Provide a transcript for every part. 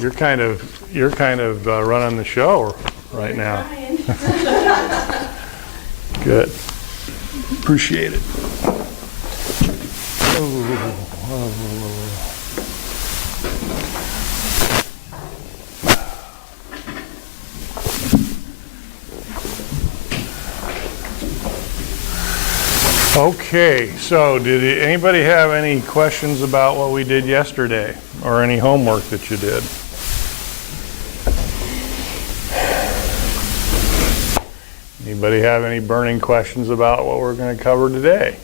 You're kind of running the show right now. Good. Appreciate it. Okay, so did anybody have any questions about what we did yesterday, or any homework that you did? Anybody have any burning questions about what we're going to cover today?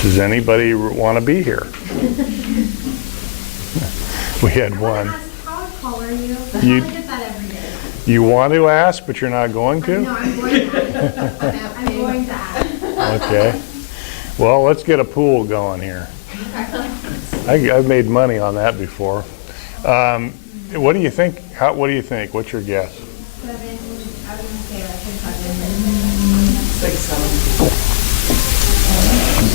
Does anybody want to be here? We had one. How tall are you? You- I get that every day. You want to ask, but you're not going to? No, I'm going to. I'm going to ask. Okay. Well, let's get a pool going here. I've made money on that before. What do you think? What do you think? What's your guess? 7, I was going to say like a 7. 6, 7.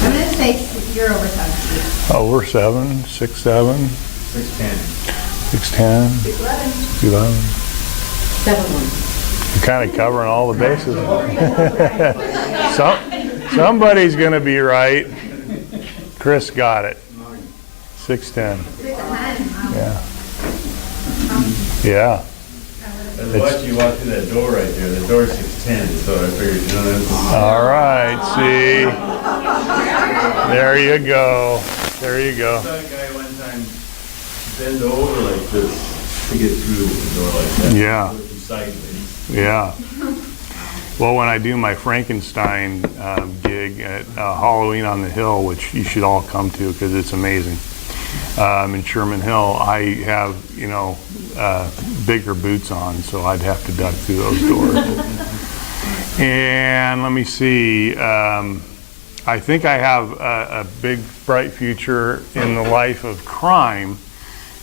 I'm going to say you're over 7. Over 7, 6, 7, 6'10". 6'10", 6'11". 7'1". You're kind of covering all the bases. Somebody's going to be right. Chris got it. 6'10". 6'10". Yeah. Yeah. I watched you walk through that door right there. The door's 6'10", so I figured, you know, that's... All right. See. There you go. There you go. I saw a guy one time bend over like this to get through the door like that. Yeah. Looking sideways. Yeah. Well, when I do my Frankenstein gig at Halloween on the Hill, which you should all come to because it's amazing, in Sherman Hill, I have, bigger boots on, so I'd have to duck through those doors. And let me see. I think I have a big, bright future in the life of crime,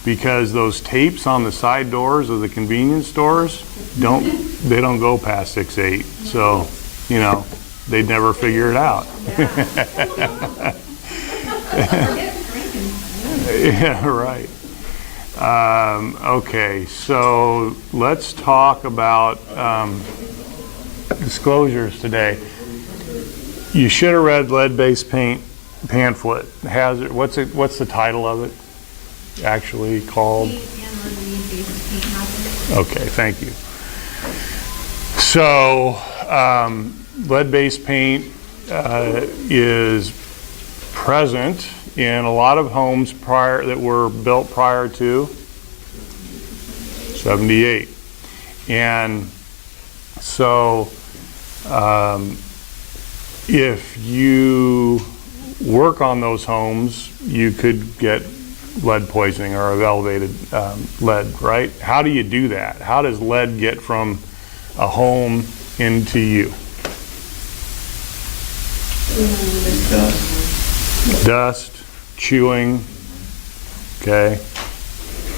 because those tapes on the side doors of the convenience stores don't go past 6'8", so they'd never figure it out. Yeah, right. Okay, so let's talk about disclosures today. You should have read Lead-Based Paint pamphlet. What's the title of it actually called? Okay, thank you. So lead-based paint is present in a lot of homes that were built prior to 78. And so if you work on those homes, you could get lead poisoning or elevated lead, right? How do you do that? How does lead get from a home into you? Dust, chewing, okay.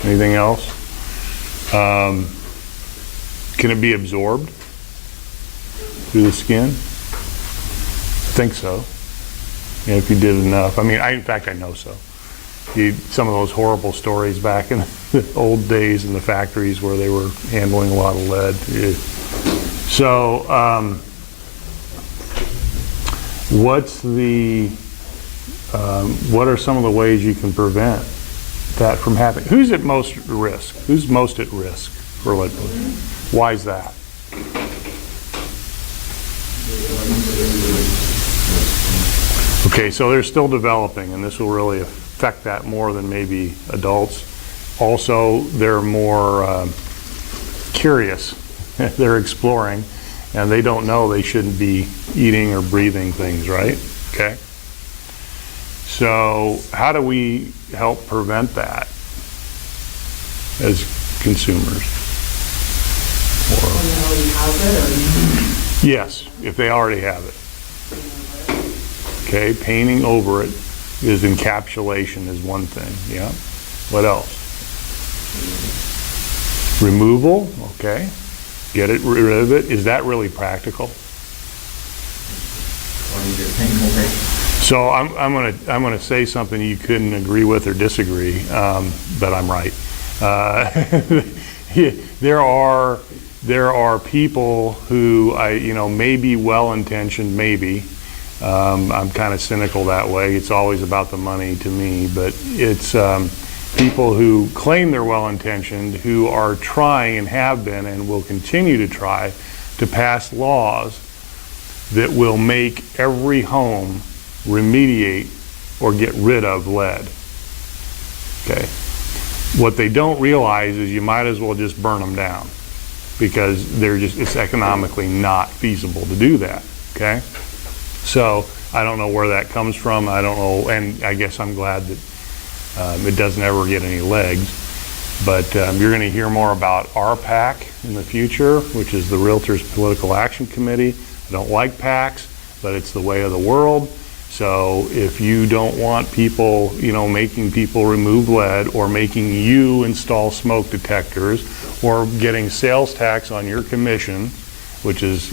Anything else? Can it be absorbed through the skin? I think so. If you did enough. In fact, I know so. Some of those horrible stories back in the old days in the factories where they were handling a lot of lead. So, what are some of the ways you can prevent that from happening? Who's at most risk? Who's most at risk for lead poisoning? Why is that? Okay, so they're still developing, and this will really affect that more than maybe adults. Also, they're more curious. They're exploring, and they don't know they shouldn't be eating or breathing things, right? Okay. So how do we help prevent that as consumers? Yes, if they already have it. Okay, painting over it is encapsulation is one thing, yeah. What else? Removal, okay. Get rid of it. Is that really practical? So I'm gonna say something you couldn't agree with or disagree, but I'm right. There are people who may be well-intentioned, maybe. I'm kind of cynical that way. It's always about the money to me, but it's people who claim they're well-intentioned, who are trying and have been and will continue to try to pass laws that will make every home remediate or get rid of lead. Okay. What they don't realize is you might as well just burn them down, because it's economically not feasible to do that. Okay. So I don't know where that comes from. I don't know, and I guess I'm glad that it doesn't ever get any legs. But you're going to hear more about RPAC in the future, which is the Realtors Political Action Committee. I don't like PACs, but it's the way of the world. So if you don't want people, making people remove lead, or making you install smoke detectors, or getting sales tax on your commission, which is,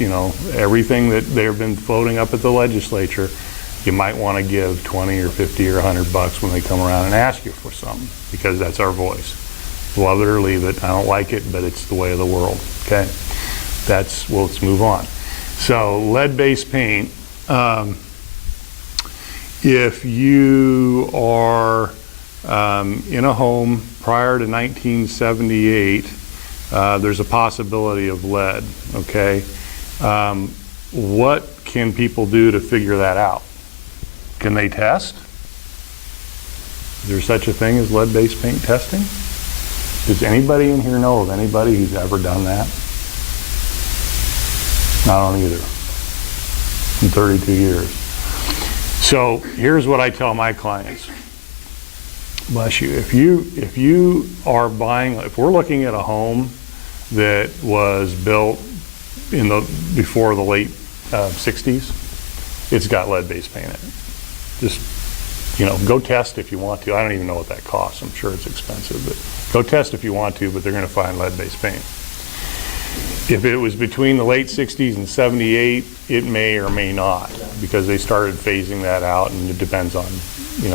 everything that they've been floating up at the legislature, you might want to give 20 or 50 or $100 when they come around and ask you for something, because that's our voice. Love it or leave it. I don't like it, but it's the way of the world. Okay, let's move on. So lead-based paint. If you are in a home prior to 1978, there's a possibility of lead. Okay, what can people do to figure that out? Can they test? Is there such a thing as lead-based paint testing? Does anybody in here know of anybody who's ever done that? I don't either. In 32 years. So here's what I tell my clients. Bless you. If you are buying, if we're looking at a home that was built before the late 60s, it's got lead-based paint in it. Just, go test if you want to. I don't even know what that costs. I'm sure it's expensive, but go test if you want to, but they're going to find lead-based paint. If it was between the late 60s and 78, it may or may not, because they started phasing that out, and it depends on,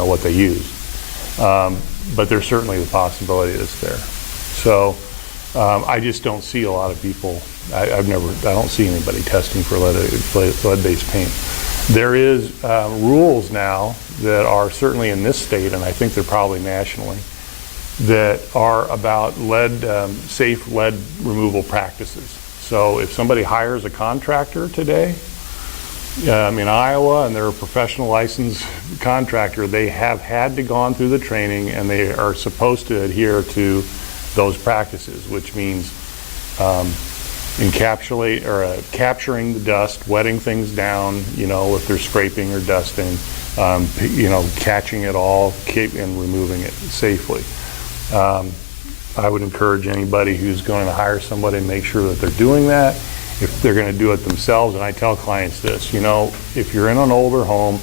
what they use. But there's certainly the possibility that's there. So I just don't see a lot of people. I don't see anybody testing for lead-based paint. There is rules now that are certainly in this state, and I think they're probably nationally, that are about safe lead removal practices. So if somebody hires a contractor today in Iowa, and they're a professional licensed contractor, they have had to gone through the training, and they are supposed to adhere to those practices, which means capturing the dust, wetting things down, if they're scraping or dusting, catching it all, and removing it safely. I would encourage anybody who's going to hire somebody to make sure that they're doing that. If they're going to do it themselves, and I tell clients this, if you're in an older home,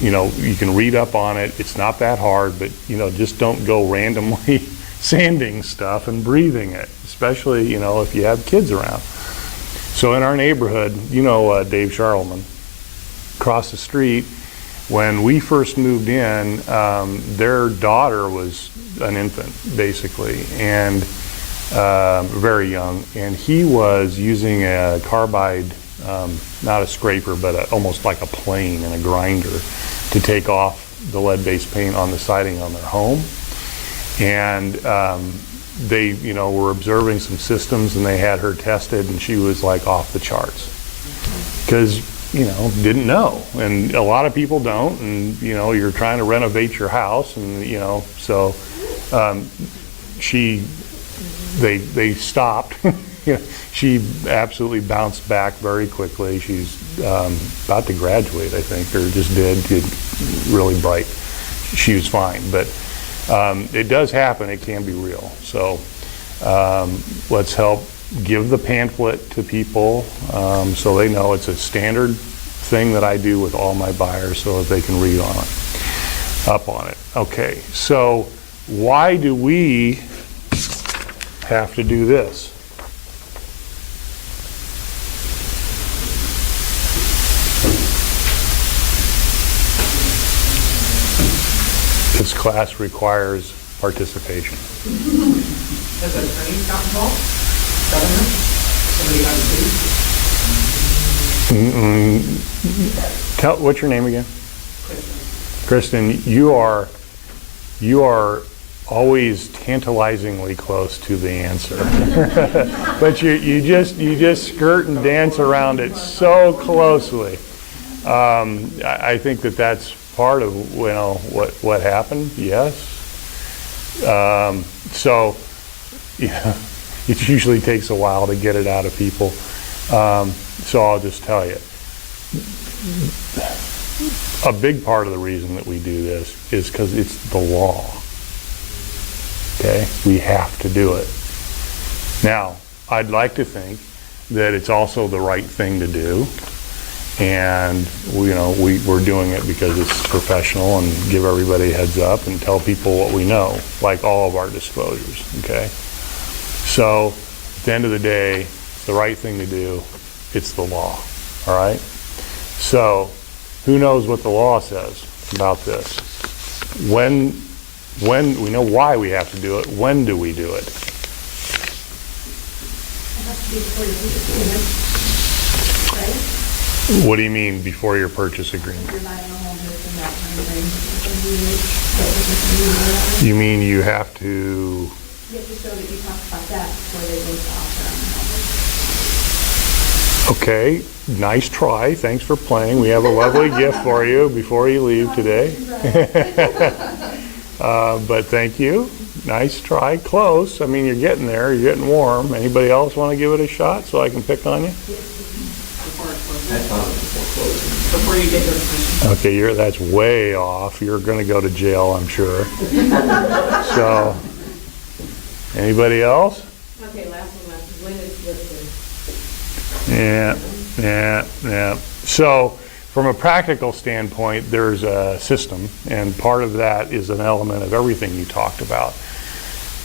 you can read up on it. It's not that hard, but just don't go randomly sanding stuff and breathing it, especially if you have kids around. So in our neighborhood, Dave Charlman, across the street, when we first moved in, their daughter was an infant, basically, and very young, and he was using a carbide, not a scraper, but almost like a plane and a grinder, to take off the lead-based paint on the siding on their home. And they, were observing some systems, and they had her tested, and she was like off the charts, because didn't know, and a lot of people don't, and you're trying to renovate your house, and so they stopped. She absolutely bounced back very quickly. She's about to graduate, I think, or just did really bright. She was fine, but it does happen. It can be real. So let's help give the pamphlet to people so they know it's a standard thing that I do with all my buyers, so that they can read up on it. Okay, so why do we have to do this? This class requires participation. Has attorneys got involved? Government? Somebody got sued? What's your name again? Kristen. Kristen, you are always tantalizingly close to the answer. But you just skirt and dance around it so closely. I think that's part of what happened. Yes. So yeah, it usually takes a while to get it out of people. So I'll just tell you. A big part of the reason that we do this is because it's the law. Okay? We have to do it. Now, I'd like to think that it's also the right thing to do, and we're doing it because it's professional and give everybody a heads up and tell people what we know, like all of our disclosures. Okay? So, at the end of the day, it's the right thing to do. It's the law. All right? So, who knows what the law says about this? When we know why we have to do it, when do we do it? It has to be before your purchase agreement, right? What do you mean before your purchase agreement? If you're buying a home within that time frame, it's You mean you have to... you have to show that you talked about that before they go to offer on the home. Okay, nice try. Thanks for playing. We have a lovely gift for you before you leave today. But thank you. Nice try. Close. I mean, you're getting there. You're getting warm. Anybody else want to give it a shot so I can pick on you? Before it closes. I thought it was before closing. Before you get your permission. Okay, that's way off. You're going to go to jail, I'm sure. So, anybody else? Okay, last one. When is listed? Yeah. So, from a practical standpoint, there's a system, and part of that is an element of everything you talked about.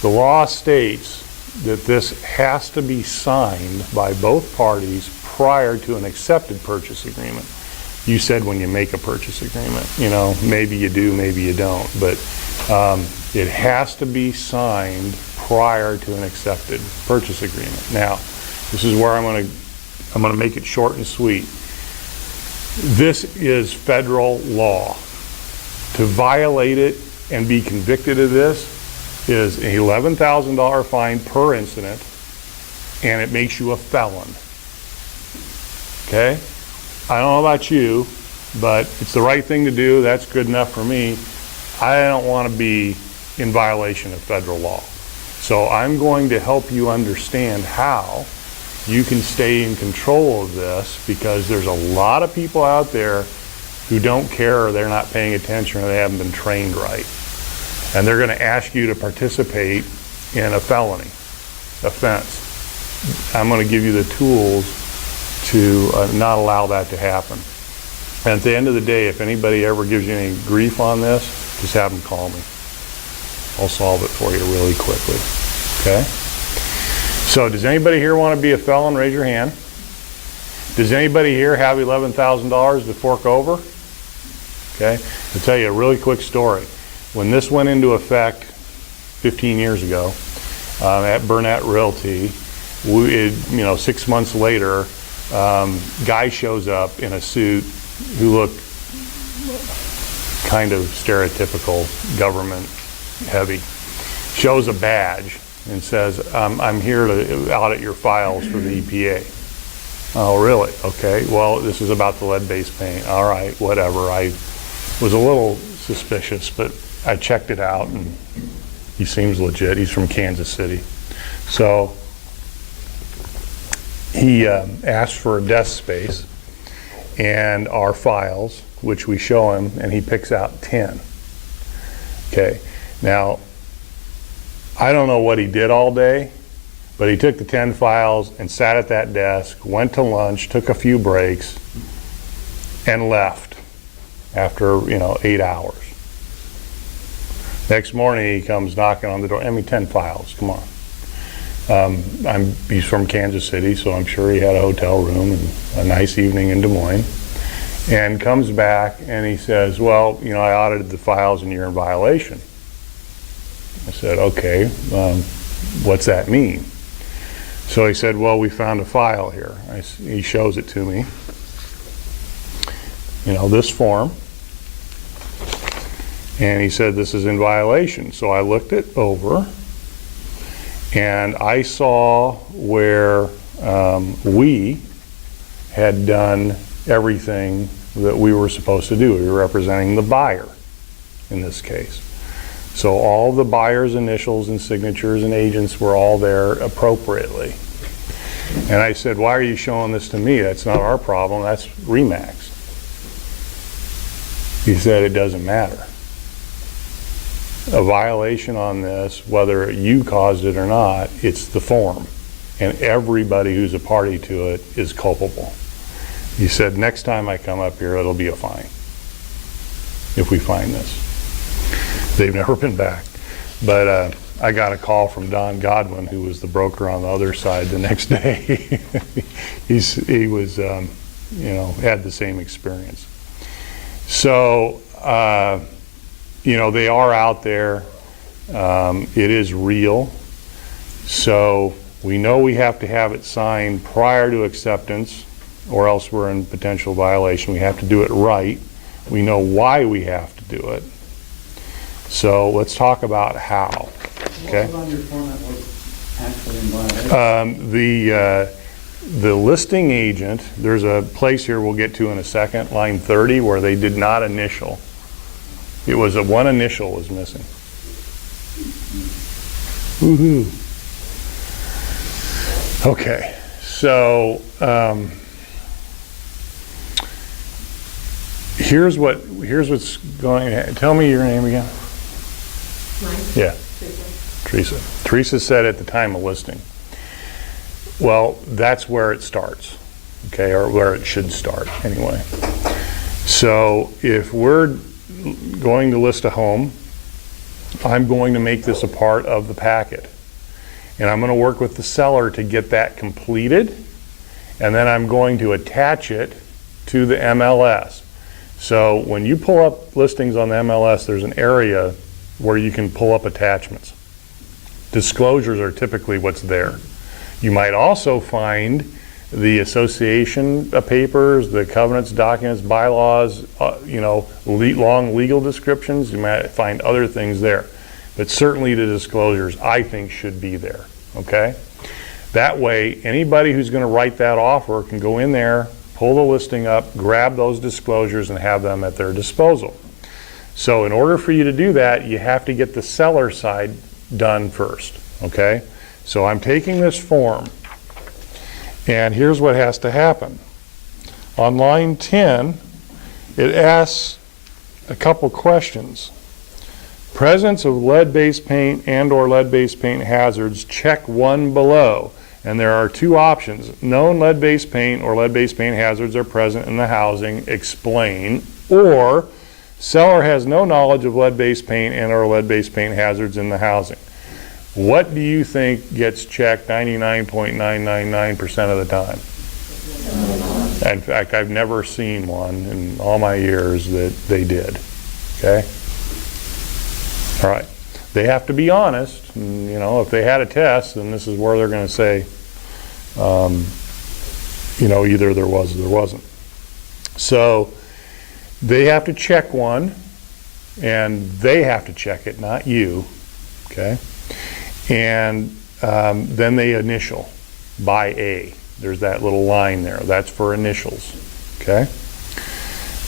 The law states that this has to be signed by both parties prior to an accepted purchase agreement. You said when you make a purchase agreement, maybe you do, maybe you don't, but it has to be signed prior to an accepted purchase agreement. Now, this is where I'm going to make it short and sweet. This is federal law. To violate it and be convicted of this is an $11,000 fine per incident, and it makes you a felon. Okay? I don't know about you, but it's the right thing to do. That's good enough for me. I don't want to be in violation of federal law. So I'm going to help you understand how you can stay in control of this, because there's a lot of people out there who don't care, or they're not paying attention, or they haven't been trained right. And they're going to ask you to participate in a felony offense. I'm going to give you the tools to not allow that to happen. And at the end of the day, if anybody ever gives you any grief on this, just have them call me. I'll solve it for you really quickly. Okay? So does anybody here want to be a felon? Raise your hand. Does anybody here have $11,000 to fork over? Okay. I'll tell you a really quick story. When this went into effect 15 years ago at Burnett Realty, 6 months later, guy shows up in a suit who looked kind of stereotypical government heavy, shows a badge and says, I'm here to audit your files for the EPA. Oh, really? Okay. Well, this is about the lead-based paint. All right, whatever. I was a little suspicious, but I checked it out, and he seems legit. He's from Kansas City. So he asked for a desk space and our files, which we show him, and he picks out 10. Okay. Now, I don't know what he did all day, but he took the 10 files and sat at that desk, went to lunch, took a few breaks, and left after, 8 hours. Next morning, he comes knocking on the door. 10 files, come on. He's from Kansas City, so I'm sure he had a hotel room and a nice evening in Des Moines. and comes back and he says, well, you know, I audited the files and you're in violation. I said, okay, what's that mean? So he said, well, we found a file here. He shows it to me. You know, this form. And he said, this is in violation. So I looked it over and I saw where we had done everything that we were supposed to do. We were representing the buyer in this case. So all the buyer's initials and signatures and agents were all there appropriately. And I said, why are you showing this to me? That's not our problem, that's RE/MAX. He said, it doesn't matter. A violation on this, whether you caused it or not, it's the form. And everybody who's a party to it is culpable. He said, next time I come up here, it'll be a fine if we find this. They've never been back. But I got a call from Don Godwin, who was the broker on the other side the next day. He was, you know, had the same experience. So, you know, they are out there. It is real. So we know we have to have it signed prior to acceptance, or else we're in potential violation. We have to do it right. We know why we have to do it. So let's talk about how. Okay. What was on your form that was actually in violation? The listing agent, there's a place here we'll get to in a second, line 30, where they did not initial. It was one initial was missing. Woohoo. Okay, so here's what's going. Tell me your name again. Mine? Yeah, Teresa. Teresa. Teresa said at the time of listing. Well, that's where it starts, okay, or where it should start anyway. So if we're going to list a home, I'm going to make this a part of the packet. And I'm going to work with the seller to get that completed, and then I'm going to attach it to the MLS. So when you pull up listings on the MLS, there's an area where you can pull up attachments. Disclosures are typically what's there. You might also find the association papers, the covenants, documents, bylaws, you know, long legal descriptions. You might find other things there. But certainly the disclosures, I think, should be there, okay? That way, anybody who's going to write that offer can go in there, pull the listing up, grab those disclosures, and have them at their disposal. So in order for you to do that, you have to get the seller side done first, okay? So I'm taking this form, and here's what has to happen. On line 10, it asks a couple questions. Presence of lead-based paint and or lead-based paint hazards, check one below. And there are two options. Known lead-based paint or lead-based paint hazards are present in the housing, explain. Or seller has no knowledge of lead-based paint and or lead-based paint hazards in the housing. What do you think gets checked 99.999% of the time? In fact, I've never seen one in all my years that they did, okay? All right, they have to be honest. And, you know, if they had a test, then this is where they're going to say, you know, either there was or there wasn't. So they have to check one, and they have to check it, not you, okay? And then they initial by A. There's that little line there. That's for initials, okay?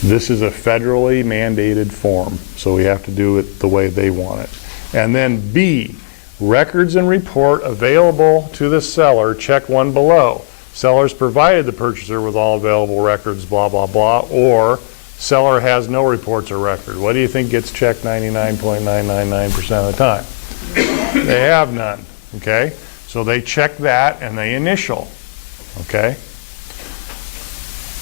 This is a federally mandated form, so we have to do it the way they want it. And then B, records and report available to the seller, check one below. Sellers provided the purchaser with all available records, blah, blah, blah, or seller has no reports or record. What do you think gets checked 99.999% of the time? They have none, okay? So they check that and they initial, okay?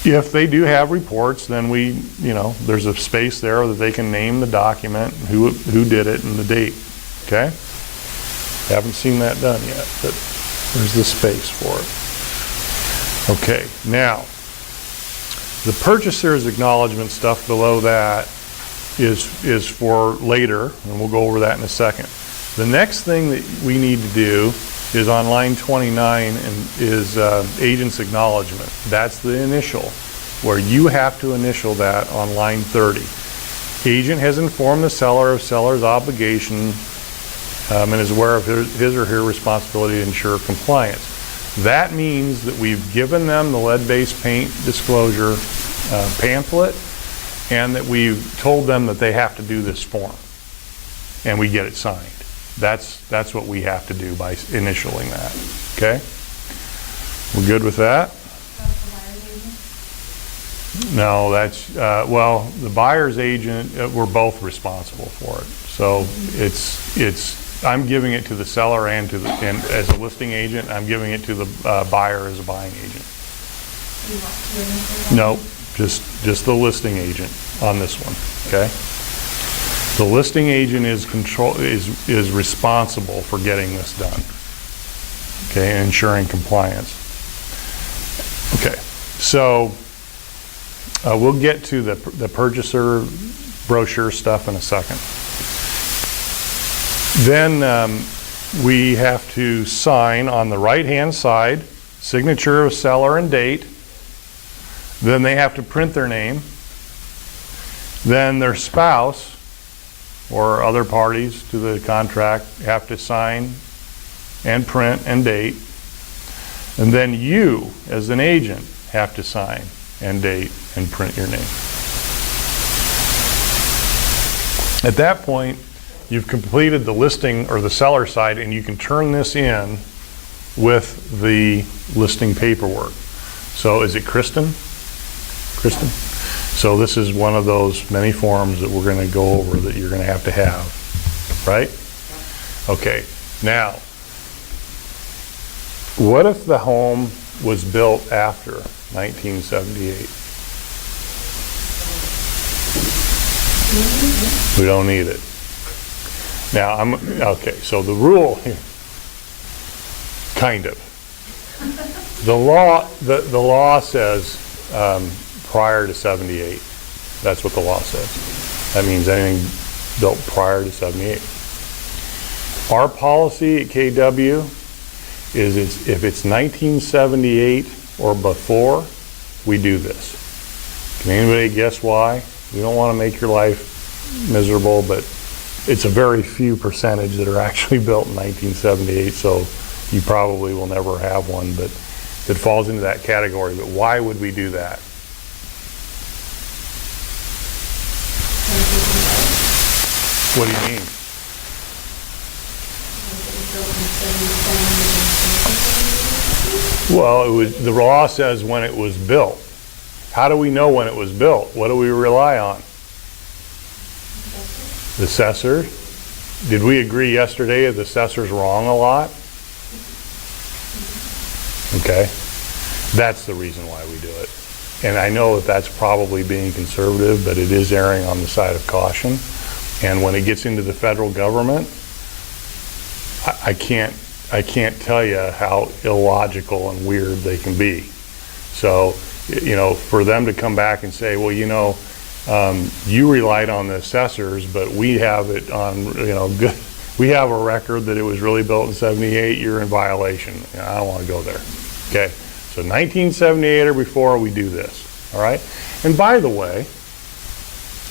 If they do have reports, then we, you know, there's a space there that they can name the document, who did it, and the date, okay? Haven't seen that done yet, but there's the space for it. Okay, now, The purchaser's acknowledgement stuff below that is for later, and we'll go over that in a second. The next thing that we need to do is on line 29 and is agent's acknowledgement. That's the initial, where you have to initial that on line 30. Agent has informed the seller of seller's obligation and is aware of his or her responsibility to ensure compliance. That means that we've given them the lead-based paint disclosure pamphlet, and that we've told them that they have to do this form, and we get it signed. That's what we have to do by initialing that. Okay? We're good with that? No, that's, well, the buyer's agent, we're both responsible for it. So I'm giving it to the seller and as a listing agent, I'm giving it to the buyer as a buying agent. No, just the listing agent on this one, okay? The listing agent is responsible for getting this done, okay, and ensuring compliance. Okay, so we'll get to the purchaser brochure stuff in a second. Then we have to sign on the right-hand side, signature of seller and date. Then they have to print their name. Then their spouse or other parties to the contract have to sign and print and date. And then you, as an agent, have to sign and date and print your name. At that point, you've completed the listing or the seller side, and you can turn this in with the listing paperwork. So is it Kristen? Kristen? So this is one of those many forms that we're going to go over that you're going to have, right? Okay, now, what if the home was built after 1978? We don't need it. Now, okay, so the rule here, kind of. The law says prior to 78. That's what the law says. That means anything built prior to 78. Our policy at KW is if it's 1978 or before, we do this. Can anybody guess why? We don't want to make your life miserable, but it's a very few percentage that are actually built in 1978, so you probably will never have one, but it falls into that category. But why would we do that? What do you mean? Well, the law says when it was built. How do we know when it was built? What do we rely on? The assessor. Did we agree yesterday that the assessor's wrong a lot? Okay. That's the reason why we do it. And I know that that's probably being conservative, but it is erring on the side of caution. And when it gets into the federal government, I can't tell you how illogical and weird they can be. So, you know, for them to come back and say, well, you know, you relied on the assessors, but we have it on, you know, good. We have a record that it was really built in 78. You're in violation. You know, I don't want to go there. Okay. So 1978 or before, we do this. All right. And by the way,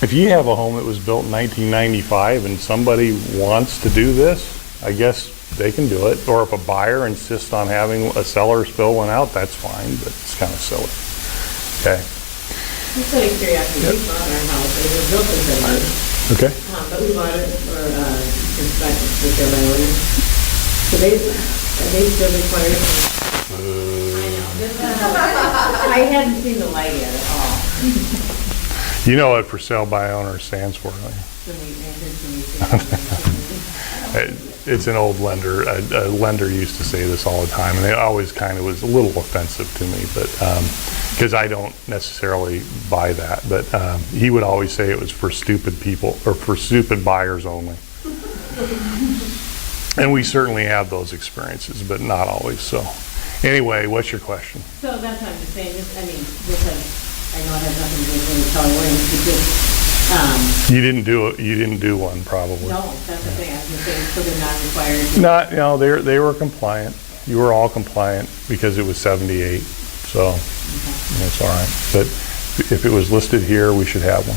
if you have a home that was built in 1995 and somebody wants to do this, I guess they can do it. Or if a buyer insists on having a seller fill one out, that's fine, but it's kind of silly. Okay. Just out of curiosity, we bought our house, and it was built in 78. Okay. But we bought it for sale by owner. So are they still required? I hadn't seen the light yet at all. You know what for sale by owner stands for, don't you? It's an old lender. A lender used to say this all the time, and it always kind of was a little offensive to me, but because I don't necessarily buy that. But he would always say it was for stupid people or for stupid buyers only. And we certainly have those experiences, but not always. So, anyway, what's your question? So that's what I'm just saying. I mean, with a I know it has nothing to do with Keller Williams, it just, You didn't do one, probably. no, that's the thing, I was gonna say, so they're not required. Not, they were compliant. You were all compliant because it was 78, so that's all right. But if it was listed here, we should have one.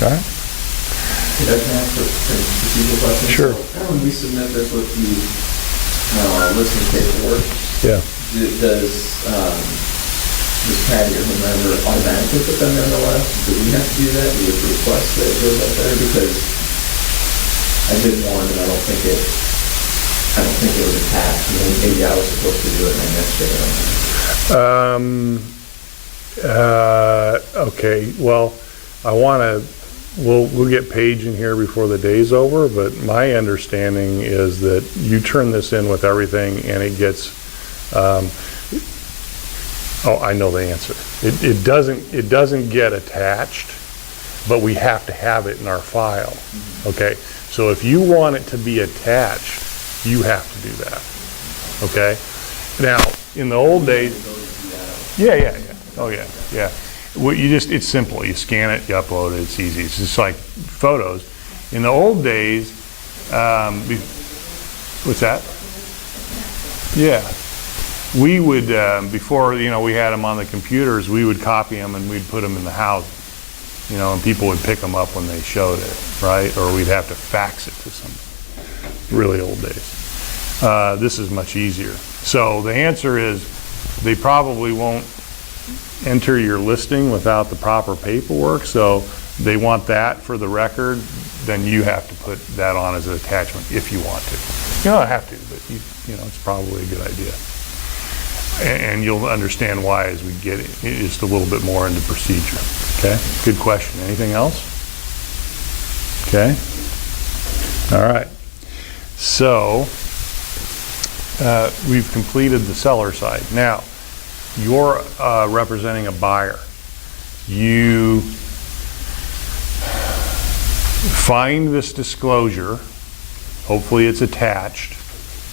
All right? Could I ask a procedural question? Sure. So, when we submit this with the listing paperwork, Yeah. Does Patty or whomever automatically put them in the list? Do we have to do that? Do we have to request that it goes up there? Because I did one and I don't think it was attached. And then maybe I was supposed to do it and I missed it. Okay, well, we'll get Paige in here before the day's over, but my understanding is that you turn this in with everything and it gets, I know the answer. It doesn't get attached, but we have to have it in our file, okay? So if you want it to be attached, you have to do that, okay? Now, in the old days, yeah. Oh, yeah. Well, it's simple. You scan it, you upload it, it's easy. It's just like photos. In the old days, what's that? Yeah. We would, before, we had them on the computers, we would copy them and we'd put them in the house, and people would pick them up when they showed it, right? Or we'd have to fax it to some really old days. This is much easier. So the answer is they probably won't enter your listing without the proper paperwork, so they want that for the record, then you have to put that on as an attachment if you want to. You don't have to, but it's probably a good idea. And you'll understand why as we get just a little bit more into procedure. Okay, good question. Anything else? Okay. All right. So we've completed the seller side. Now, you're representing a buyer. You find this disclosure. Hopefully it's attached.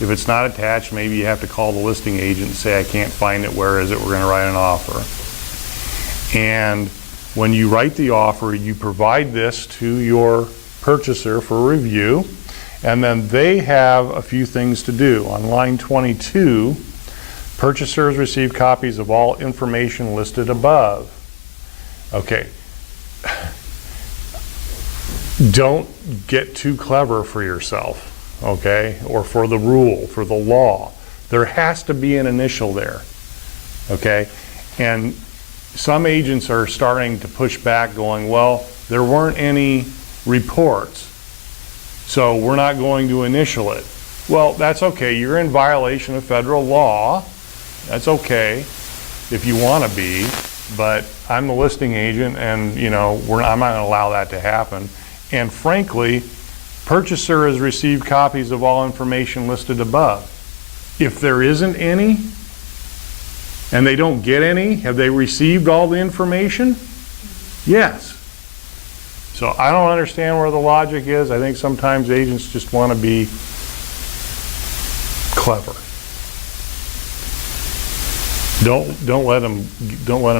If it's not attached, maybe you have to call the listing agent and say, I can't find it, where is it? We're going to write an offer. And when you write the offer, you provide this to your purchaser for review, and then they have a few things to do. On line 22, purchasers receive copies of all information listed above. Okay. Don't get too clever for yourself. Okay, or for the rule, for the law. There has to be an initial there, okay? And some agents are starting to push back going, well, there weren't any reports, so we're not going to initial it. Well, that's okay. You're in violation of federal law. That's okay if you want to be, but I'm the listing agent and, I'm not going to allow that to happen. And frankly, purchaser has received copies of all information listed above. If there isn't any, and they don't get any, have they received all the information? Yes. So I don't understand where the logic is. I think sometimes agents just want to be clever. Don't let them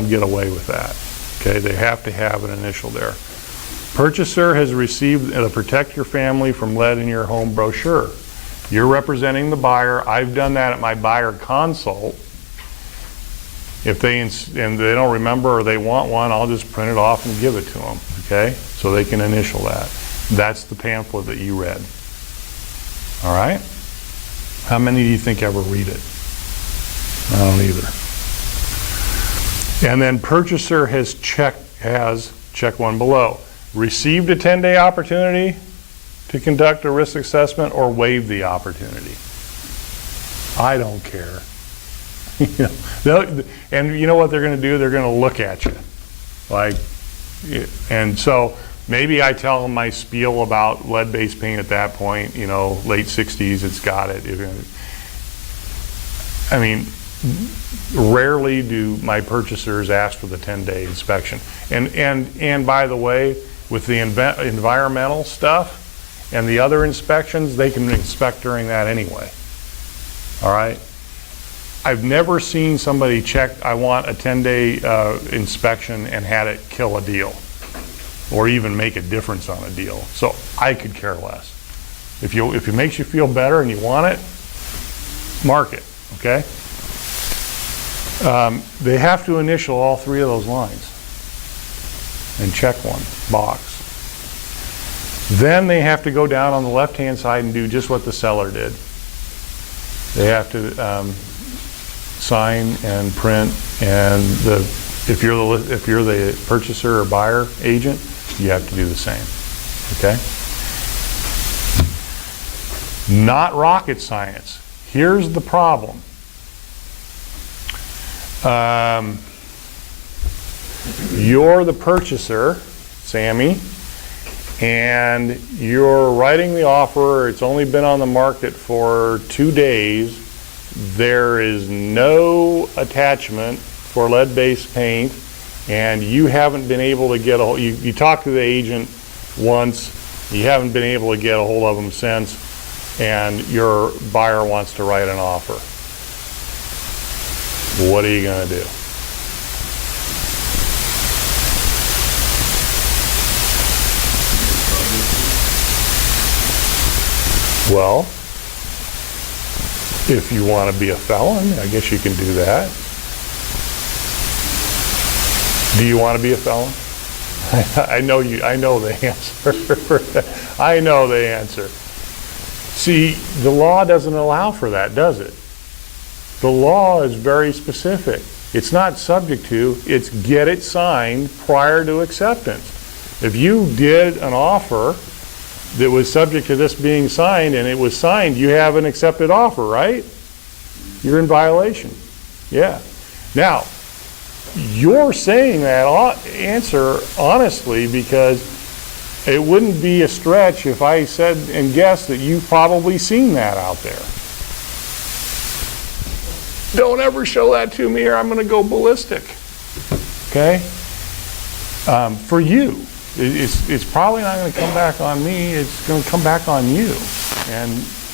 get away with that. Okay, they have to have an initial there. Purchaser has received the Protect Your Family from Lead in Your Home brochure. You're representing the buyer. I've done that at my buyer consult. If they don't remember or they want one, I'll just print it off and give it to them, okay? So they can initial that. That's the pamphlet that you read. All right? How many do you think ever read it? I don't either. And then purchaser has check one below. Received a 10-day opportunity to conduct a risk assessment or waive the opportunity. I don't care. And you know what they're going to do? They're going to look at you. And so maybe I tell them my spiel about lead-based paint at that point, late 60s, it's got it. I mean, rarely do my purchasers ask for the 10-day inspection. And by the way, with the environmental stuff and the other inspections, they can inspect during that anyway. All right? I've never seen somebody check, I want a 10-day inspection and had it kill a deal or even make a difference on a deal. So I could care less. If it makes you feel better and you want it, mark it, okay? They have to initial all 3 of those lines and check one box. Then they have to go down on the left-hand side and do just what the seller did. They have to sign and print, and if you're the purchaser or buyer agent, you have to do the same. Okay? Not rocket science. Here's the problem. You're the purchaser, Sammy, and you're writing the offer. It's only been on the market for 2 days. There is no attachment for lead-based paint, and you haven't been able to get you talked to the agent once, you haven't been able to get a hold of them since, and your buyer wants to write an offer. What are you going to do? Well, if you want to be a felon, I guess you can do that. Do you want to be a felon? I know the answer. I know the answer. See, the law doesn't allow for that, does it? The law is very specific. It's not subject to, it's get it signed prior to acceptance. If you did an offer that was subject to this being signed and it was signed, you have an accepted offer, right? You're in violation. Yeah. Now, you're saying that answer honestly because it wouldn't be a stretch if I said and guessed that you've probably seen that out there. Don't ever show that to me or I'm going to go ballistic. Okay? For you. It's probably not going to come back on me. It's going to come back on you. And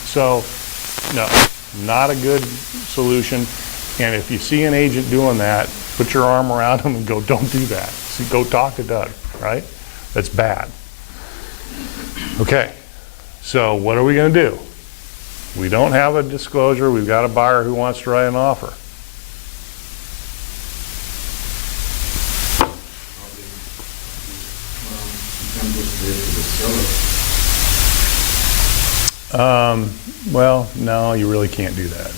so, no, not a good solution. And if you see an agent doing that, put your arm around them and go, don't do that. See, go talk to Doug, right? That's bad. Okay, so what are we going to do? We don't have a disclosure. We've got a buyer who wants to write an offer. Well, no, you really can't do that.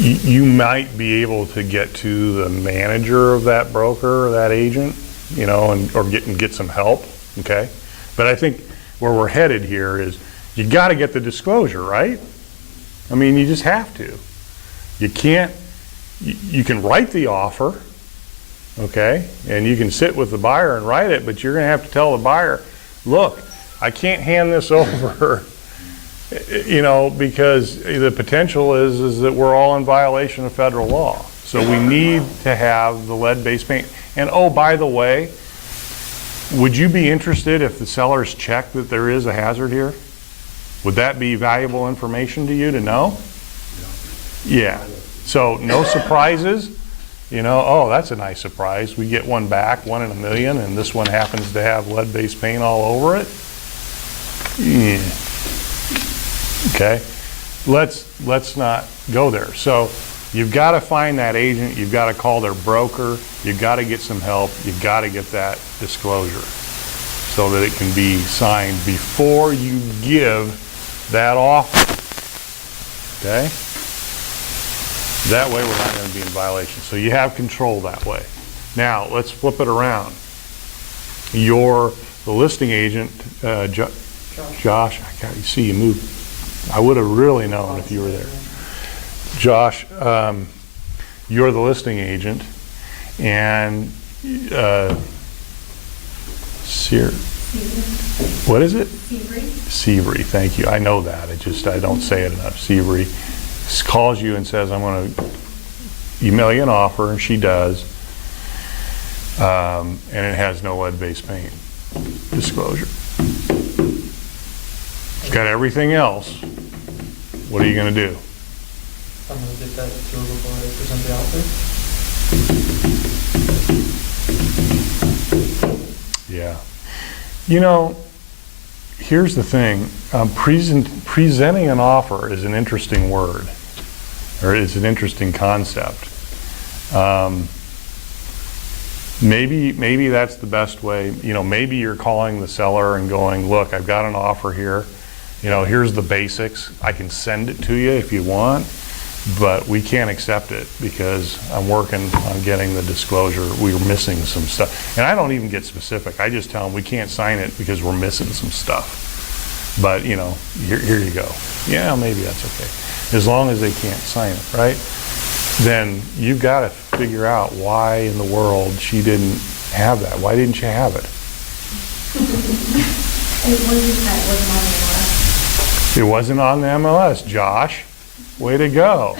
You might be able to get to the manager of that broker or that agent, you know, or get some help, okay? But I think where we're headed here is you got to get the disclosure, right? I mean, you just have to. You can't, you can write the offer, okay? And you can sit with the buyer and write it, but you're going to have to tell the buyer, look, I can't hand this over, you know, because the potential is that we're all in violation of federal law. So we need to have the lead-based paint. And oh, by the way, would you be interested if the sellers check that there is a hazard here? Would that be valuable information to you to know? Yeah. So no surprises. You know, oh, that's a nice surprise. We get one back, 1 in a million, and this one happens to have lead-based paint all over it. Yeah. Okay. Let's not go there. So you've got to find that agent. You've got to call their broker. You've got to get some help. You've got to get that disclosure so that it can be signed before you give that offer. Okay? That way we're not going to be in violation. So you have control that way. Now, let's flip it around. You're the listing agent, Josh, you see you moved. I would have really known if you were there. Josh, you're the listing agent, and what is it? Seabury, thank you. I know that. I don't say it enough. Seabury calls you and says, I'm going to email you an offer, and she does, and it has no lead-based paint disclosure. It's got everything else. What are you going to do? I'm gonna get that to her before I present the offer. Yeah. You know, here's the thing. Presenting an offer is an interesting word, or it's an interesting concept. Maybe that's the best way. You know, maybe you're calling the seller and going, look, I've got an offer here. You know, here's the basics. I can send it to you if you want, but we can't accept it because I'm working on getting the disclosure. We were missing some stuff. And I don't even get specific. I just tell them we can't sign it because we're missing some stuff. But, you know, here you go. Yeah, maybe that's okay. As long as they can't sign it, right? Then you've got to figure out why in the world she didn't have that. Why didn't you have it? It wasn't on the MLS, Josh. Way to go.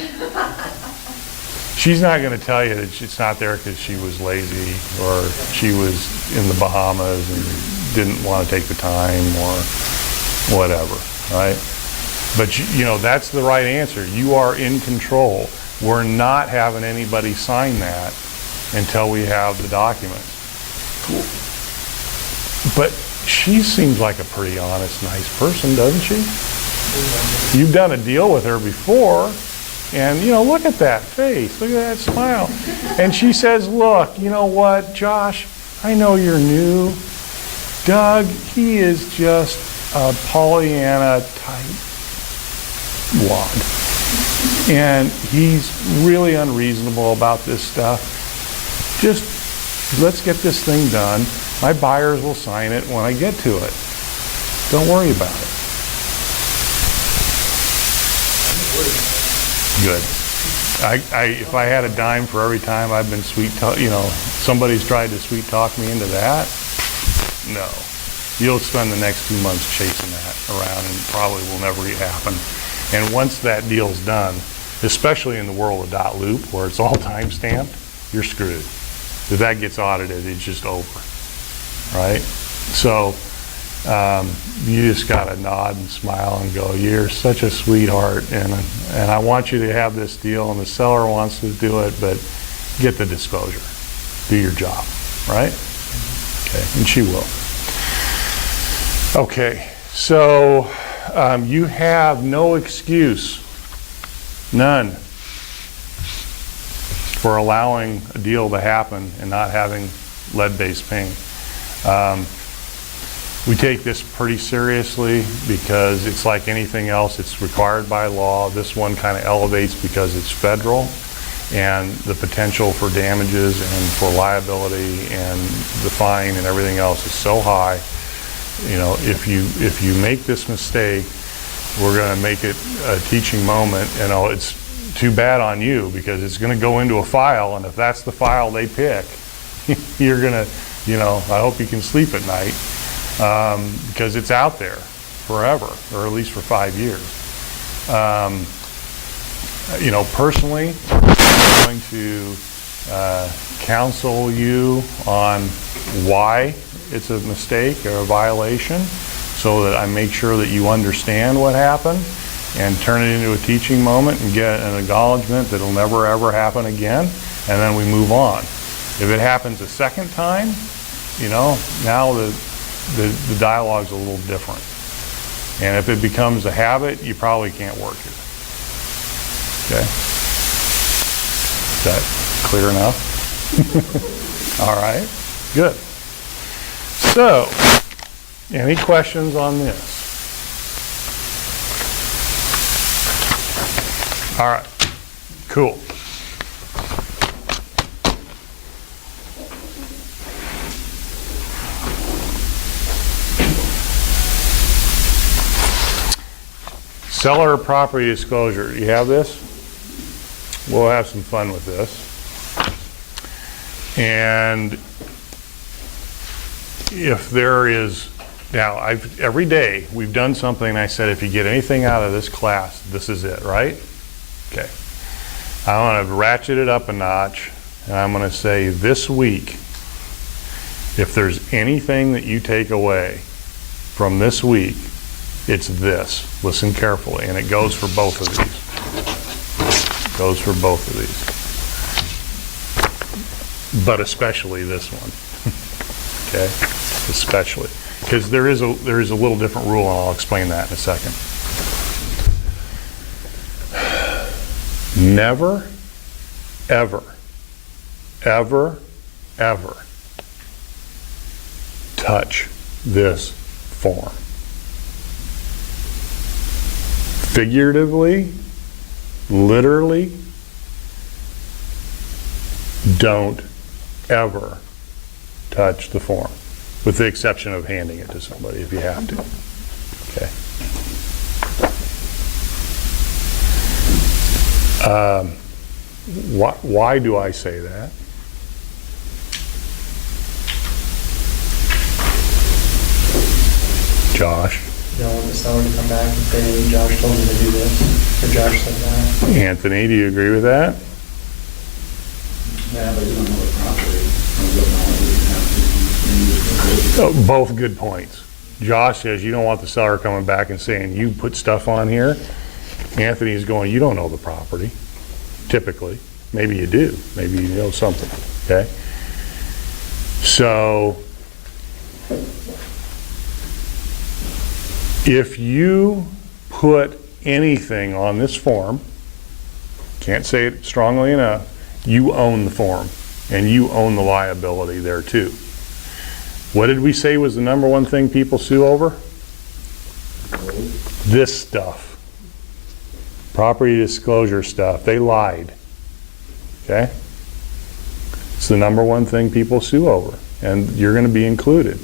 She's not going to tell you that it's not there because she was lazy or she was in the Bahamas and didn't want to take the time or whatever, right? But you know, that's the right answer. You are in control. We're not having anybody sign that until we have the documents. But she seems like a pretty honest, nice person, doesn't she? You've done a deal with her before, and you know, look at that face, look at that smile. And she says, look, you know what, Josh, I know you're new. Doug, he is just a Pollyanna type wad. And he's really unreasonable about this stuff. Just let's get this thing done. My buyers will sign it when I get to it. Don't worry about it. Good. If I had a dime for every time I've been somebody's tried to sweet talk me into that, no. You'll spend the next 2 months chasing that around and probably will never happen. And once that deal's done, especially in the world of .loop where it's all time stamped, you're screwed. If that gets audited, it's just over, right? So you just gotta nod and smile and go, you're such a sweetheart, and I want you to have this deal, and the seller wants to do it, but get the disclosure. Do your job, right? Okay, and she will. Okay, so you have no excuse, none, for allowing a deal to happen and not having lead-based paint. We take this pretty seriously because it's like anything else, it's required by law. This one kind of elevates because it's federal, and the potential for damages and for liability and the fine and everything else is so high. You know, if you make this mistake, we're going to make it a teaching moment. You know, it's too bad on you because it's going to go into a file, and if that's the file they pick, you're going to, you know, I hope you can sleep at night because it's out there forever, or at least for 5 years. You know, personally, I'm going to counsel you on why it's a mistake or a violation, so that I make sure that you understand what happened and turn it into a teaching moment and get an acknowledgement that it'll never ever happen again, and then we move on. If it happens a second time, you know, now the dialogue's a little different. And if it becomes a habit, you probably can't work it. Okay? Is that clear enough? All right, good. So, any questions on this? All right, cool. Seller property disclosure. You have this? We'll have some fun with this. And if there is, now every day we've done something and I said, if you get anything out of this class, this is it, right? Okay. I want to ratchet it up a notch, and I'm going to say this week, if there's anything that you take away from this week, it's this. Listen carefully, and it goes for both of these. Goes for both of these. But especially this one. Okay? Especially. Because there is a little different rule, and I'll explain that in a second. Never, ever, ever, ever touch this form. Figuratively, literally, don't ever touch the form, with the exception of handing it to somebody if you have to. Okay. Why do I say that? Josh? You don't want the seller to come back and say, Josh told me to do this, or Josh said that. Anthony, do you agree with that? Yeah, but you don't know the property. Or what knowledge you have to Oh, both good points. Josh says you don't want the seller coming back and saying, you put stuff on here. Anthony's going, you don't know the property, typically. Maybe you do. Maybe you know something, okay? So, if you put anything on this form, can't say it strongly enough, you own the form, and you own the liability there too. What did we say was the number one thing people sue over? This stuff. Property disclosure stuff. They lied. Okay? It's the number one thing people sue over, and you're going to be included.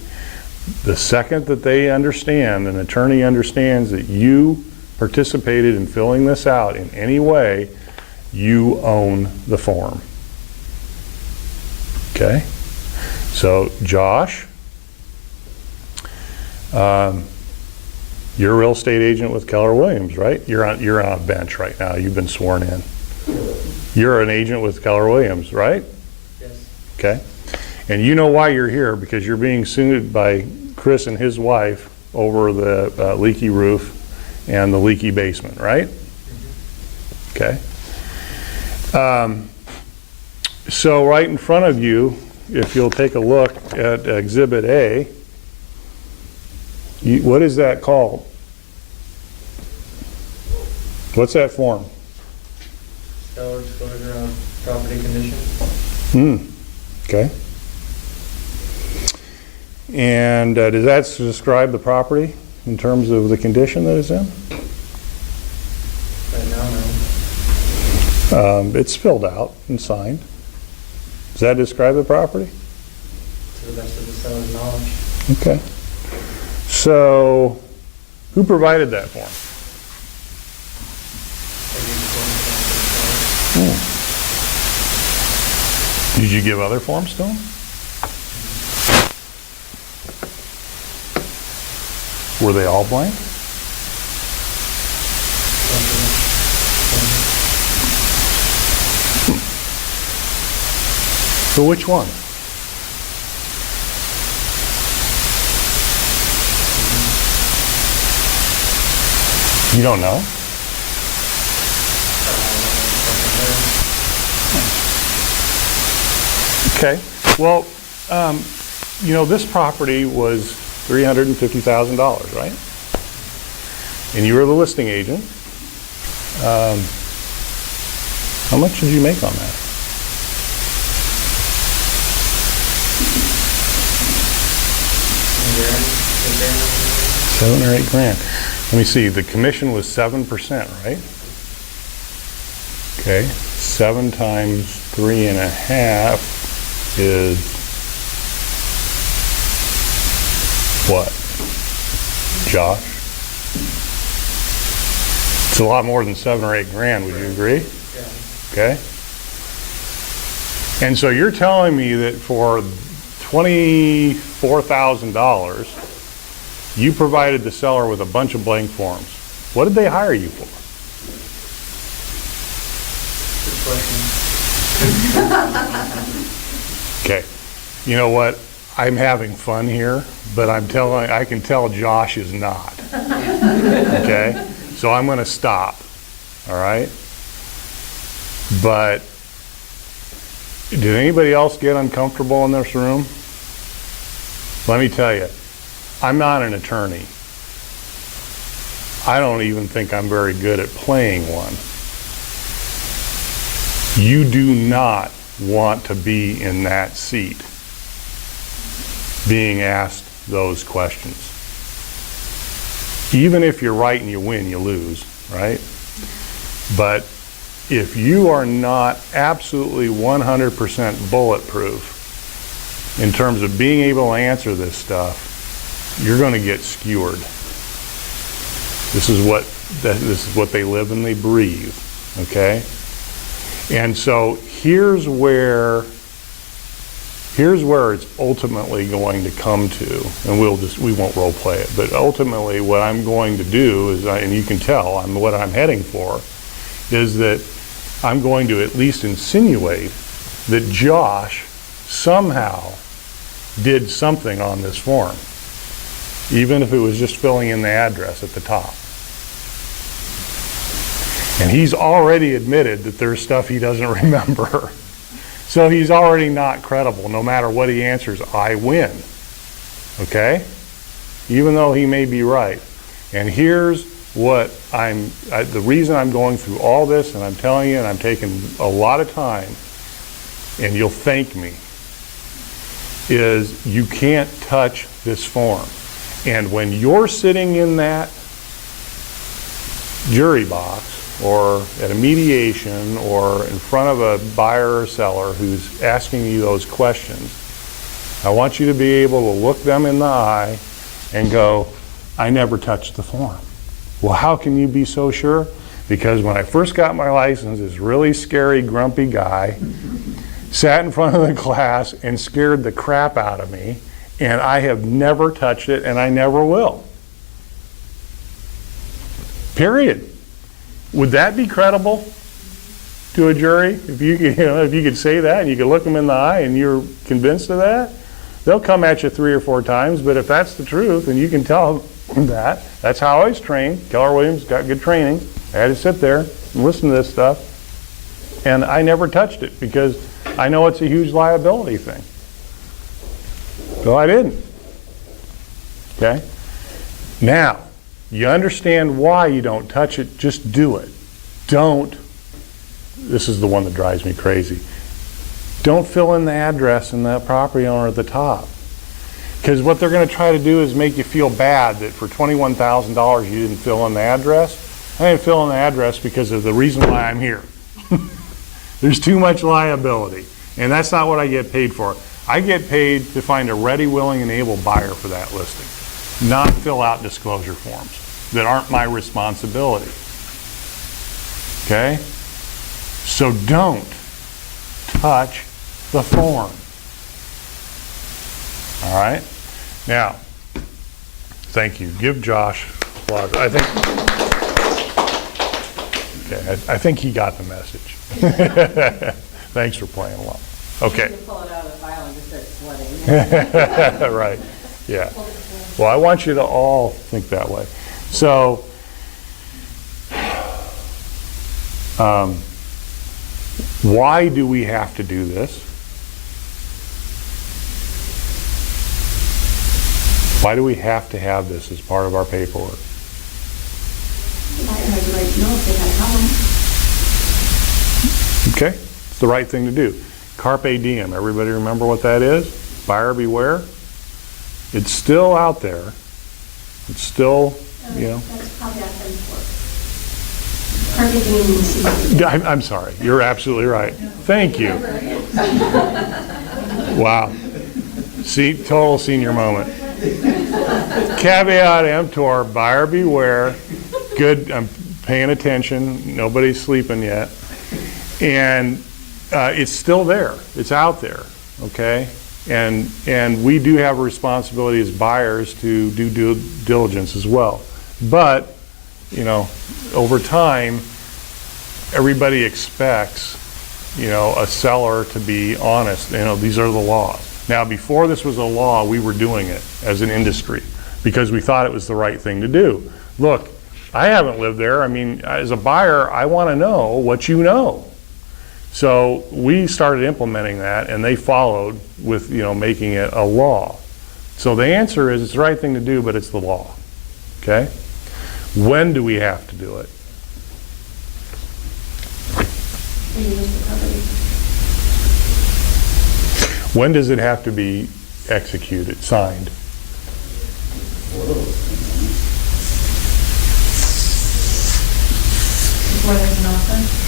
The second that they understand, an attorney understands that you participated in filling this out in any way, you own the form. Okay? So, Josh, you're a real estate agent with Keller Williams, right? You're on a bench right now. You've been sworn in. You're an agent with Keller Williams, right? Yes. Okay. And you know why you're here, because you're being sued by Chris and his wife over the leaky roof and the leaky basement, right? Okay. So right in front of you, if you'll take a look at Exhibit A, what is that called? What's that form? Seller disclosure of property condition. Okay. And does that describe the property in terms of the condition that it's in? Right now, no. It's filled out and signed. Does that describe the property? To the best of the seller's knowledge. Okay. So, who provided that form? Did you give other forms to them? Were they all blank? So which one? You don't know? Okay. Well, you know, this property was $350,000, right? And you were the listing agent. How much did you make on that? $7 or $8 grand. Let me see, the commission was 7%, right? Okay, 7 times 3.5 is what? Josh? It's a lot more than 7 or 8 grand, would you agree? Yeah. Okay. And so you're telling me that for $24,000, you provided the seller with a bunch of blank forms. What did they hire you for? Good question. Okay. You know what? I'm having fun here, but I can tell Josh is not. Okay? So I'm going to stop. All right? But did anybody else get uncomfortable in this room? Let me tell you, I'm not an attorney. I don't even think I'm very good at playing one. You do not want to be in that seat being asked those questions. Even if you're right and you win, you lose, right? But if you are not absolutely 100% bulletproof in terms of being able to answer this stuff, you're going to get skewered. This is what they live and they breathe, okay? And so here's where it's ultimately going to come to, and we won't role play it, but ultimately what I'm going to do is, and you can tell what I'm heading for, is that I'm going to at least insinuate that Josh somehow did something on this form, even if it was just filling in the address at the top. And he's already admitted that there's stuff he doesn't remember. So he's already not credible. No matter what he answers, I win. Okay? Even though he may be right. And here's what the reason I'm going through all this, and I'm telling you, and I'm taking a lot of time, and you'll thank me, is you can't touch this form. And when you're sitting in that jury box, or at a mediation, or in front of a buyer or seller who's asking you those questions, I want you to be able to look them in the eye and go, I never touched the form. Well, how can you be so sure? Because when I first got my license, this really scary, grumpy guy sat in front of the class and scared the crap out of me, and I have never touched it, and I never will. Period. Would that be credible to a jury? If you could say that and you could look them in the eye and you're convinced of that, they'll come at you 3 or 4 times, but if that's the truth and you can tell them that's how I was trained. Keller Williams got good training. I had to sit there and listen to this stuff, and I never touched it because I know it's a huge liability thing. So I didn't. Okay? Now, you understand why you don't touch it, just do it. Don't, this is the one that drives me crazy, don't fill in the address and the property owner at the top. Because what they're going to try to do is make you feel bad that for $21,000 you didn't fill in the address. I didn't fill in the address because of the reason why I'm here. There's too much liability, and that's not what I get paid for. I get paid to find a ready, willing, and able buyer for that listing, not fill out disclosure forms that aren't my responsibility. Okay? So don't touch the form. All right? Now, thank you. Give Josh applause. I think he got the message. Thanks for playing along. Okay. You can pull it out of the file and just start sweating. Right. Yeah. Well, I want you to all think that way. So, why do we have to do this? Why do we have to have this as part of our paperwork? Buyer has the right to know if they have a problem. Okay, it's the right thing to do. Carpe diem, everybody remember what that is? Buyer beware. It's still out there. It's still, That's probably out there before. Carpe diem means I'm sorry, you're absolutely right. Thank you. Wow. See, total senior moment. Caveat emptor, buyer beware. Good, I'm paying attention. Nobody's sleeping yet. And it's still there. It's out there, okay? And we do have a responsibility as buyers to do due diligence as well. But, over time, everybody expects, a seller to be honest. These are the laws. Now, before this was a law, we were doing it as an industry because we thought it was the right thing to do. Look, I haven't lived there. I mean, as a buyer, I want to know what you know. So we started implementing that, and they followed with, making it a law. So the answer is it's the right thing to do, but it's the law. Okay? When do we have to do it? When you list the property. When does it have to be executed, signed? Before there's an offer.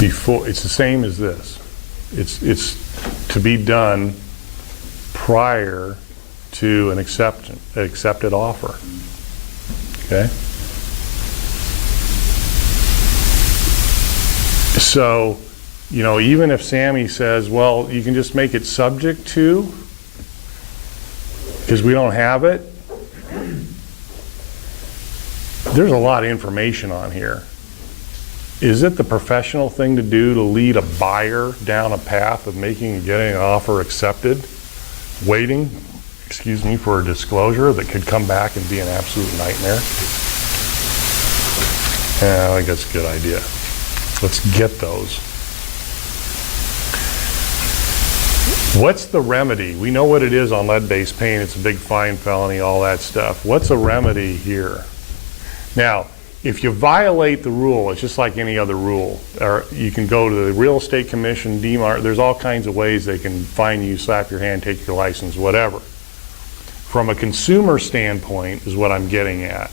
Before, it's the same as this. It's to be done prior to an accepted offer. Okay? So, even if Sammy says, well, you can just make it subject to, because we don't have it, there's a lot of information on here. Is it the professional thing to do to lead a buyer down a path of making and getting an offer accepted, waiting, for a disclosure that could come back and be an absolute nightmare? Yeah, I think that's a good idea. Let's get those. What's the remedy? We know what it is on lead-based paint. It's a big fine felony, all that stuff. What's a remedy here? Now, if you violate the rule, it's just like any other rule. Or you can go to the Real Estate Commission, DMAR, there's all kinds of ways they can fine you, slap your hand, take your license, whatever. From a consumer standpoint is what I'm getting at.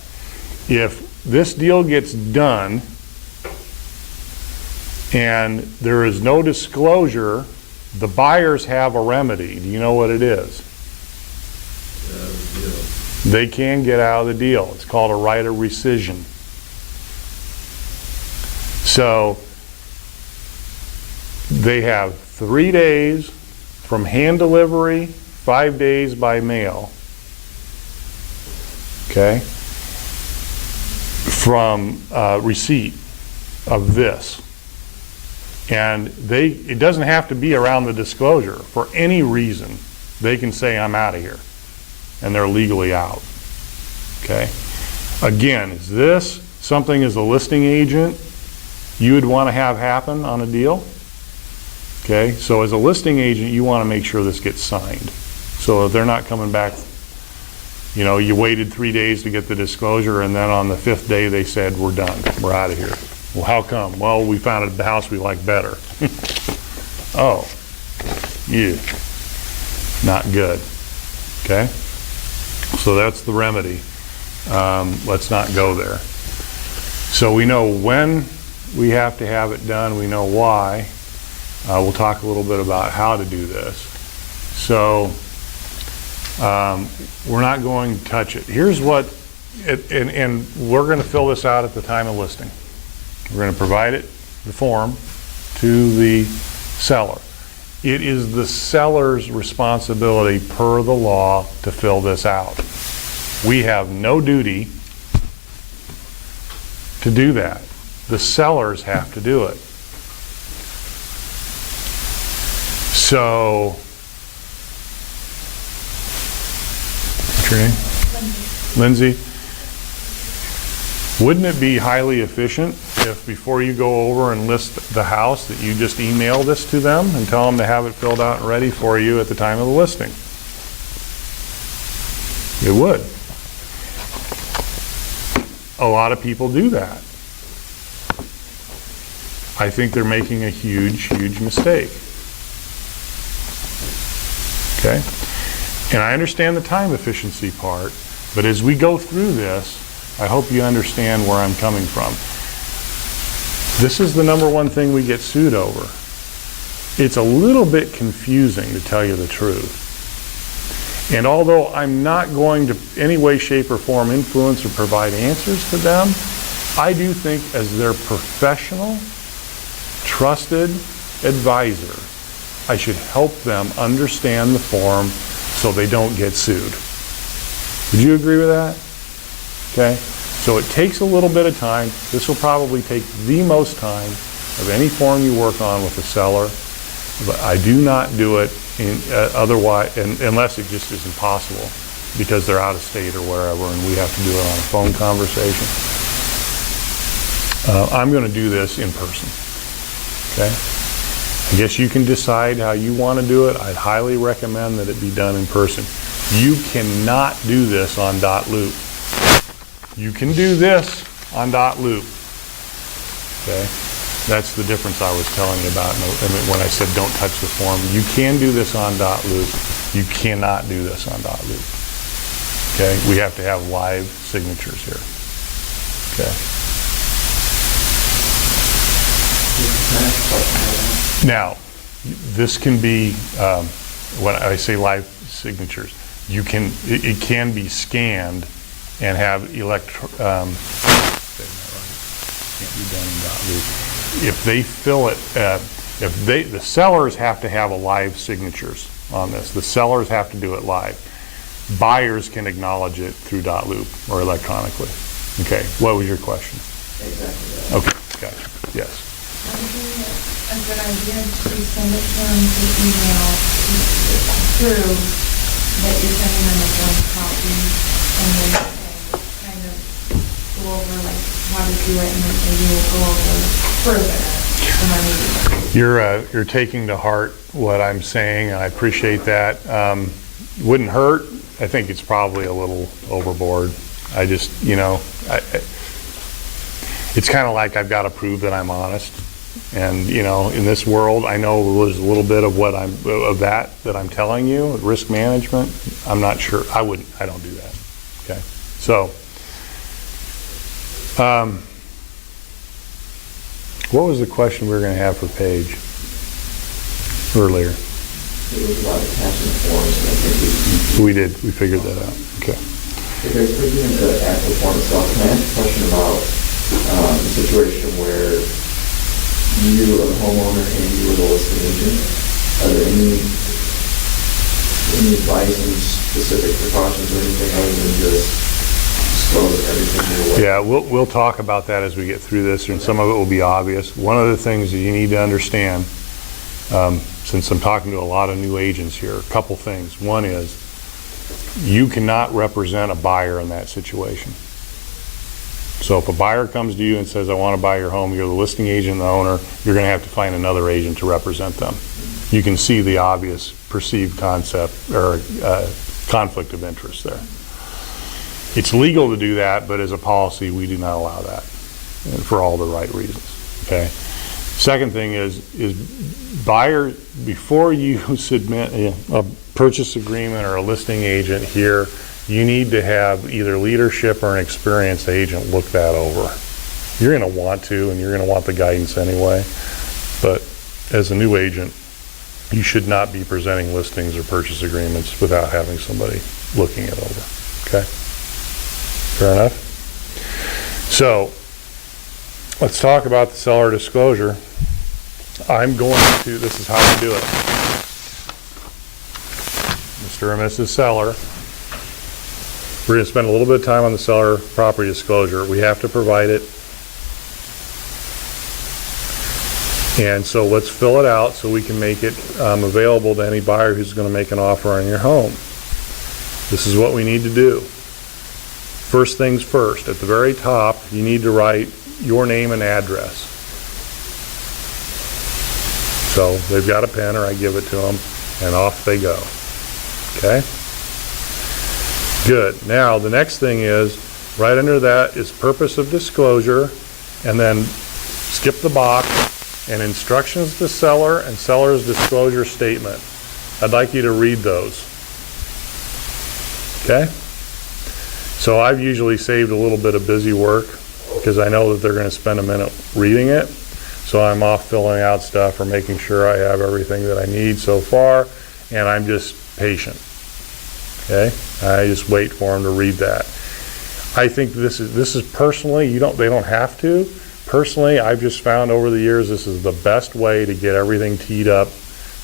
If this deal gets done and there is no disclosure, the buyers have a remedy. Do you know what it is? They can get out of the deal. It's called a right of rescission. So they have 3 days from hand delivery, 5 days by mail. Okay? From receipt of this. And it doesn't have to be around the disclosure. For any reason, they can say, I'm out of here. And they're legally out. Okay? Again, is this something as a listing agent you would want to have happen on a deal? Okay? So as a listing agent, you want to make sure this gets signed. So if they're not coming back, you waited 3 days to get the disclosure, and then on the 5th day they said, we're done. We're out of here. Well, how come? Well, we found a house we like better. Oh, yeah, not good. Okay? So that's the remedy. Let's not go there. So we know when we have to have it done. We know why. We'll talk a little bit about how to do this. So we're not going to touch it. Here's what, and we're going to fill this out at the time of listing. We're going to provide it, the form, to the seller. It is the seller's responsibility per the law to fill this out. We have no duty to do that. The sellers have to do it. So, what's your name? Lindsay. Wouldn't it be highly efficient if before you go over and list the house that you just email this to them and tell them to have it filled out and ready for you at the time of the listing? It would. A lot of people do that. I think they're making a huge, huge mistake. Okay? And I understand the time efficiency part, but as we go through this, I hope you understand where I'm coming from. This is the number one thing we get sued over. It's a little bit confusing, to tell you the truth. And although I'm not going to any way, shape, or form influence or provide answers to them, I do think as their professional, trusted advisor, I should help them understand the form so they don't get sued. Would you agree with that? Okay? So it takes a little bit of time. This will probably take the most time of any form you work on with a seller, but I do not do it otherwise, unless it just is impossible because they're out of state or wherever and we have to do it on a phone conversation. I'm going to do this in person, okay? I guess you can decide how you want to do it. I'd highly recommend that it be done in person. You cannot do this on .loop. You can do this on .loop, okay? That's the difference I was telling you about when I said don't touch the form. You can do this on .loop. You cannot do this on .loop, okay? We have to have live signatures here, okay? Now, this can be, when I say live signatures, it can be scanned and have can't be done in .loop. If they fill it, the sellers have to have a live signatures on this. The sellers have to do it live. Buyers can acknowledge it through .loop or electronically. Okay, what was your question? Exactly that. Okay, gotcha, yes. Would it be a good idea to send it to them through email to prove that you're sending them a blank copy and then kind of go over like how to do it and then maybe we'll go over further in our meeting. You're taking to heart what I'm saying, and I appreciate that. Wouldn't hurt. I think it's probably a little overboard. I just, it's kind of like I've got to prove that I'm honest. And in this world, I know there's a little bit of that I'm telling you. Risk management, I'm not sure. I don't do that. Okay, so what was the question we were going to have for Paige earlier? It was about attaching forms, and I think We did. We figured that out. Okay. if there's bringing in the actual form itself, can I ask a question about the situation where you are the homeowner and you are the listing agent? Are there any advice, any specific precautions or anything other than just disclose everything your way? Yeah, we'll talk about that as we get through this, and some of it will be obvious. One of the things that you need to understand, since I'm talking to a lot of new agents here, a couple things. One is you cannot represent a buyer in that situation. So if a buyer comes to you and says, I want to buy your home, you're the listing agent and the owner, you're going to have to find another agent to represent them. You can see the obvious perceived concept or conflict of interest there. It's legal to do that, but as a policy, we do not allow that for all the right reasons, okay? Second thing is buyer, before you submit a purchase agreement or a listing agent here, you need to have either leadership or an experienced agent look that over. You're going to want to, and you're going to want the guidance anyway, but as a new agent, you should not be presenting listings or purchase agreements without having somebody looking it over, okay? Fair enough? So, let's talk about the seller disclosure. This is how we do it. Mr. and Mrs. Seller, we're going to spend a little bit of time on the seller property disclosure. We have to provide it. And so let's fill it out so we can make it available to any buyer who's going to make an offer on your home. This is what we need to do. First things first, at the very top, you need to write your name and address. So they've got a pen, or I give it to them, and off they go. Okay? Good. Now, the next thing is, right under that is purpose of disclosure, and then skip the box, and instructions to seller and seller's disclosure statement. I'd like you to read those. Okay? So I've usually saved a little bit of busy work because I know that they're going to spend a minute reading it. So I'm off filling out stuff or making sure I have everything that I need so far, and I'm just patient. Okay? I just wait for them to read that. I think this is personally, they don't have to. Personally, I've just found over the years this is the best way to get everything teed up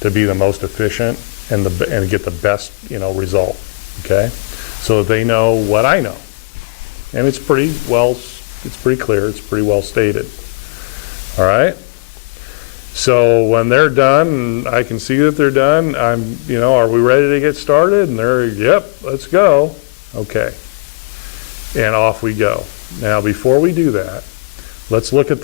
to be the most efficient and get the best, result. Okay? So that they know what I know. And it's pretty clear, it's pretty well stated. All right? So when they're done, and I can see that they're done, are we ready to get started? And they're, yep, let's go. Okay. And off we go. Now, before we do that, let's look at the